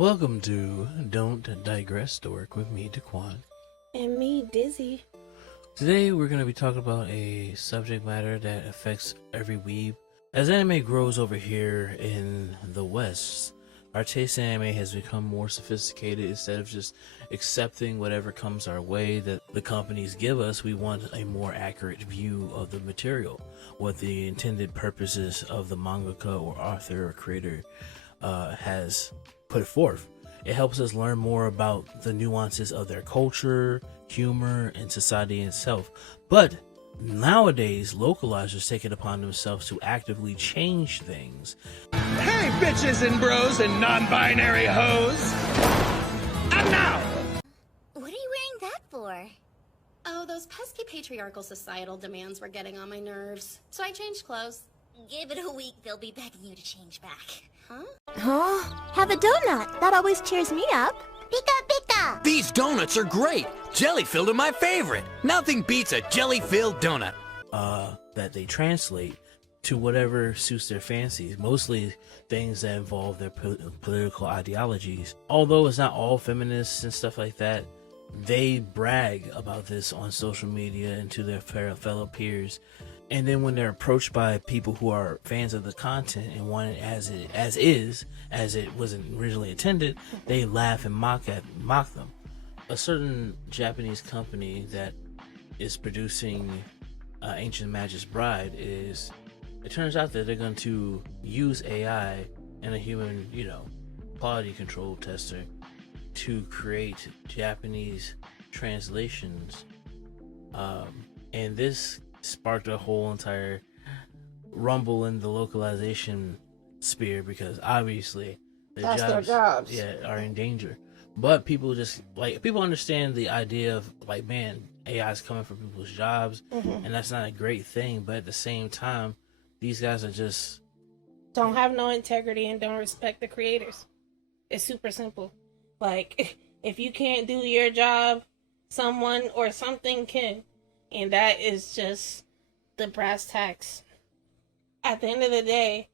Welcome to Don't Digress, Dork, with me, Daquan. And me, Dizzy. Today we're going to be talking about a subject matter that affects every weeb. As anime grows over here in the West, our taste in anime has become more sophisticated. Instead of just accepting whatever comes our way that the companies give us, we want a more accurate view of the material, what the intended purposes of the mangaka or author or creator has put forth. It helps us learn more about the nuances of their culture, humor, and society itself. But nowadays, localizers take it upon themselves to actively change things. Hey, bitches and bros and non-binary hoes! And now! What are you wearing that for? Oh, those pesky patriarchal societal demands were getting on my nerves, so I changed clothes. Give it a week, they'll be begging you to change back. Huh? Oh, have a donut. That always cheers me up. Pika pika! These donuts are great! Jelly-filled are my favorite! Nothing beats a jelly-filled donut! That they translate to whatever suits their fancies, mostly things that involve their political ideologies. Although it's not all feminists and stuff like that, they brag about this on social media and to their fellow peers. And then when they're approached by people who are fans of the content and want it as it wasn't originally intended, they laugh and mock them. A certain Japanese company that is producing Ancient Magic's Bride it turns out that they're going to use AI and a human, quality control tester to create Japanese translations. And this sparked a whole entire rumble in the localization sphere because obviously Their jobs are in danger. But people understand the idea of man, AI is coming for people's jobs, and that's not a great thing. But at the same time, these guys are just don't have no integrity and don't respect the creators. It's super simple. If you can't do your job, someone or something can. And that is just the brass tacks. At the end of the day,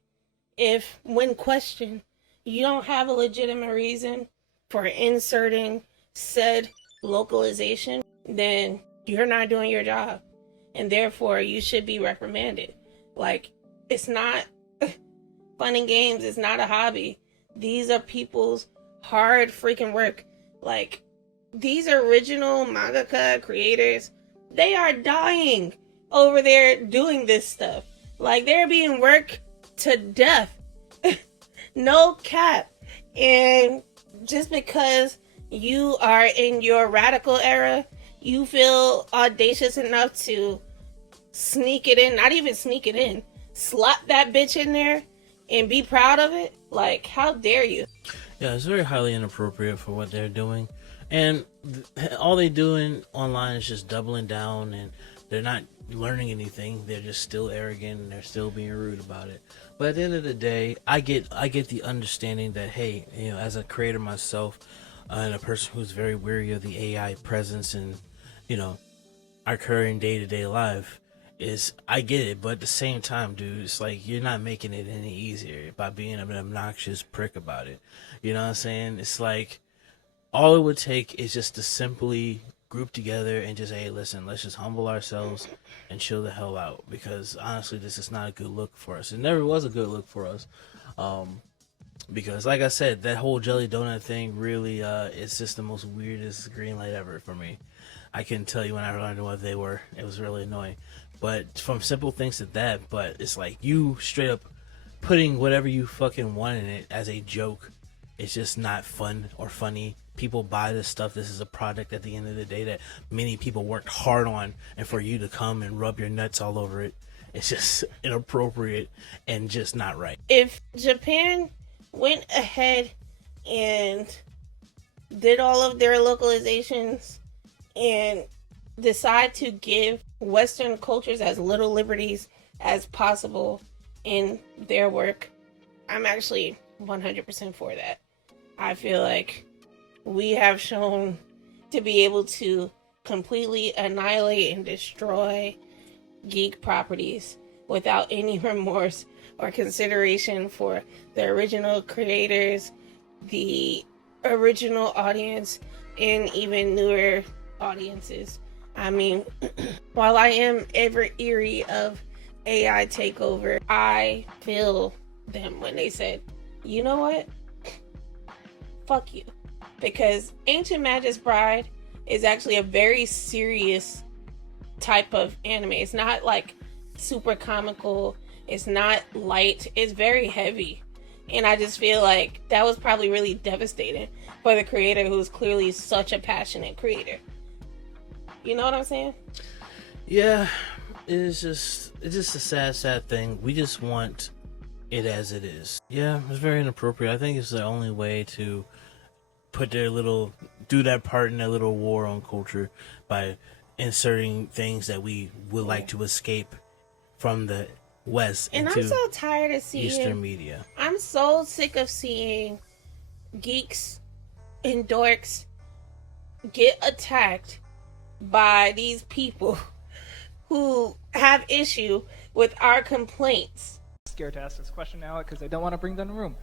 if, when questioned, you don't have a legitimate reason for inserting said localization, then you're not doing your job. And therefore, you should be reprimanded. It's not fun and games. It's not a hobby. These are people's hard freaking work. These original mangaka creators, they are dying over there doing this stuff. They're being worked to death. No cap. And just because you are in your radical era, you feel audacious enough to sneak it in, not even sneak it in, slap that bitch in there and be proud of it. How dare you? Yeah, it's very highly inappropriate for what they're doing. And all they doing online is just doubling down, and they're not learning anything. They're just still arrogant, and they're still being rude about it. But at the end of the day, I get the understanding that, hey, as a creator myself, and a person who's very weary of the AI presence and, our current day-to-day life, I get it. But at the same time, dude, it's you're not making it any easier by being an obnoxious prick about it. You know what I'm saying? It's all it would take is just to simply group together and just, hey, listen, let's just humble ourselves and chill the hell out. Because honestly, this is not a good look for us. It never was a good look for us. Because like I said, that whole jelly donut thing really is just the most weirdest green light ever for me. I couldn't tell you when I learned what they were. It was really annoying. But from simple things to that, but it's you straight up putting whatever you fucking want in it as a joke. It's just not fun or funny. People buy this stuff. This is a product at the end of the day that many people worked hard on, and for you to come and rub your nuts all over it, it's just inappropriate and just not right. If Japan went ahead and did all of their localizations and decide to give Western cultures as little liberties as possible in their work, I'm actually 100% for that. I feel like we have shown to be able to completely annihilate and destroy geek properties without any remorse or consideration for the original creators, the original audience and even newer audiences. I mean, while I am ever eerie of AI takeover, I feel them when they said, you know what? Fuck you. Because Ancient Magus Bride is actually a very serious type of anime. It's not like super comical. It's not light. It's very heavy. And I just feel like that was probably really devastating for the creator, who's clearly such a passionate creator. You know what I'm saying? Yeah, it's just a sad thing. We just want it as it is. Yeah, it's very inappropriate. I think it's the only way to put do that part in their little war on culture by inserting things that we would like to escape from the West and into I'm so tired of seeing Eastern media. I'm so sick of seeing geeks and dorks get attacked by these people who have issue with our complaints. Scared to ask this question now because I don't want to bring them in the room.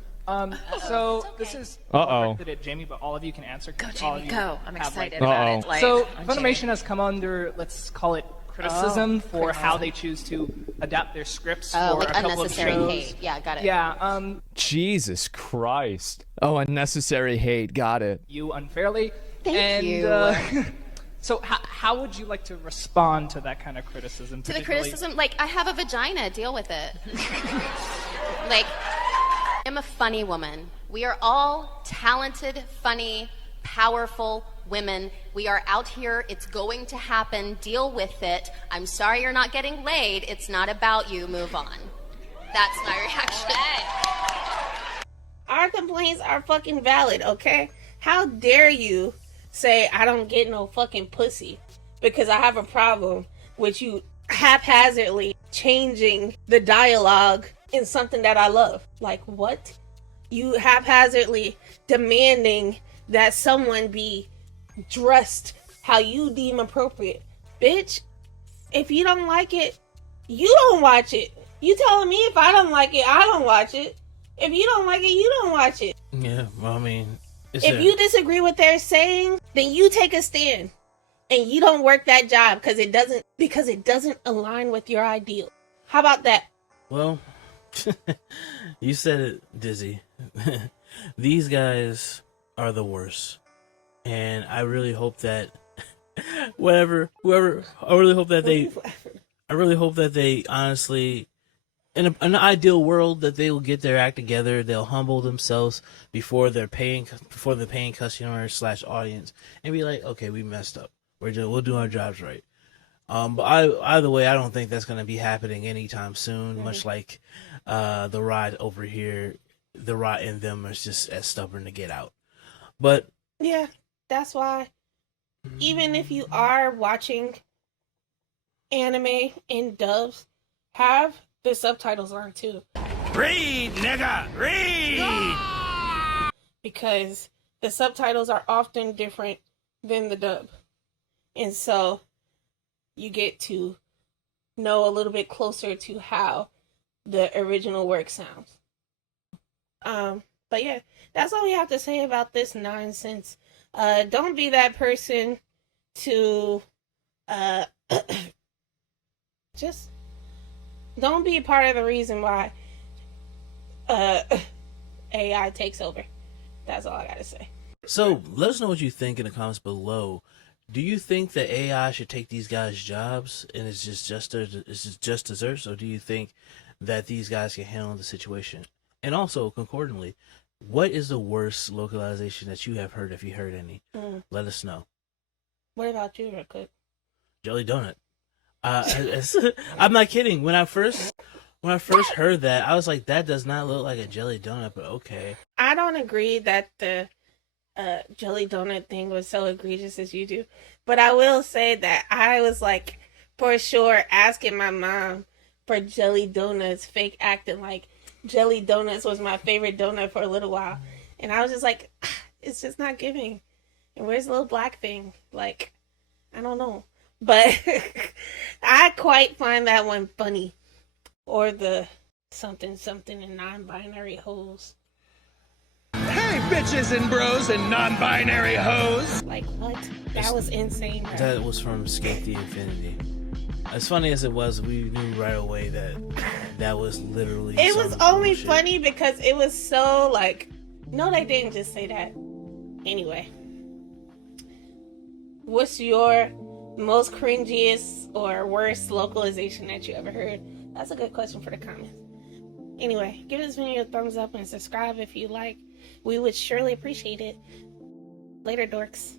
So this is directed at Jamie, but all of you can answer. Go, all Jamie, of you go. I'm have, excited like, about it. Like, so I'm Funimation Jamie. has come under, let's call it, criticism for how they choose to adapt their scripts for like a couple of unnecessary shows. hate. Yeah, got it. Yeah, Jesus Christ. Oh, unnecessary hate. Got it. you unfairly. Thank you. So how would you like to respond to that kind of criticism? To the particularly- criticism, like, I have a vagina, deal with it. Like, I'm a funny woman. We are all talented, funny, powerful women. We are out here. It's going to happen. Deal with it. I'm sorry you're not getting laid. It's not about you. Move on. That's my reaction. Our complaints are fucking valid, okay? How dare you say I don't get no fucking pussy because I have a problem with you haphazardly changing the dialogue in something that I love. Like, what? You haphazardly demanding that someone be dressed how you deem appropriate. Bitch, if you don't like it, you don't watch it. You telling me if I don't like it, I don't watch it. If you don't like it, you don't watch it. Yeah, well, I mean, If you disagree with their saying, then you take a stand and you don't work that job because it doesn't align with your ideal. How about that? Well, you said it, Dizzy. These guys are the worst, and I really hope that whoever, I really hope that they honestly, in an ideal world, that they will get their act together. They'll humble themselves before the paying customer / audience, and be like, okay, we messed up. We'll do our jobs right. But either way, I don't think that's going to be happening anytime soon. Mm-hmm. Much like the ride over here, the ride and them is just as stubborn to get out. But yeah, that's why even if you are watching anime in dubs, have the subtitles on too. Read, nigga, read! Because the subtitles are often different than the dub. And so you get to know a little bit closer to how the original work sounds. But yeah, that's all we have to say about this nonsense. Don't be that person to just don't be part of the reason why AI takes over. That's all I gotta say. So let us know what you think in the comments below. Do you think that AI should take these guys' jobs and it's just desserts, or do you think that these guys can handle the situation? And also, concordantly, what is the worst localization that you have heard, if you heard any? Let us know. What about you, real quick? Jelly donut. I'm not kidding. When I first heard that, I was like, that does not look like a jelly donut, but okay. I don't agree that the jelly donut thing was so egregious as you do, but I will say that I was like, for sure, asking my mom for jelly donuts, fake acting like jelly donuts was my favorite donut for a little while, and I was just like, it's just not giving. And where's the little black thing? Like, I don't know, but I quite find that one funny, or the something and non-binary hoes. Hey! Hey, bitches and bros and non-binary hoes. Like, what? That was insane. Bro. That was from Escape the Infinity. As funny as it was, we knew right away that that was literally. It was some only bullshit. funny because it was so like, no, they didn't just say that. Anyway, what's your most cringiest or worst localization that you ever heard? That's a good question for the comments. Anyway, give this video a thumbs up and subscribe if you like. We would surely appreciate it. Later, dorks.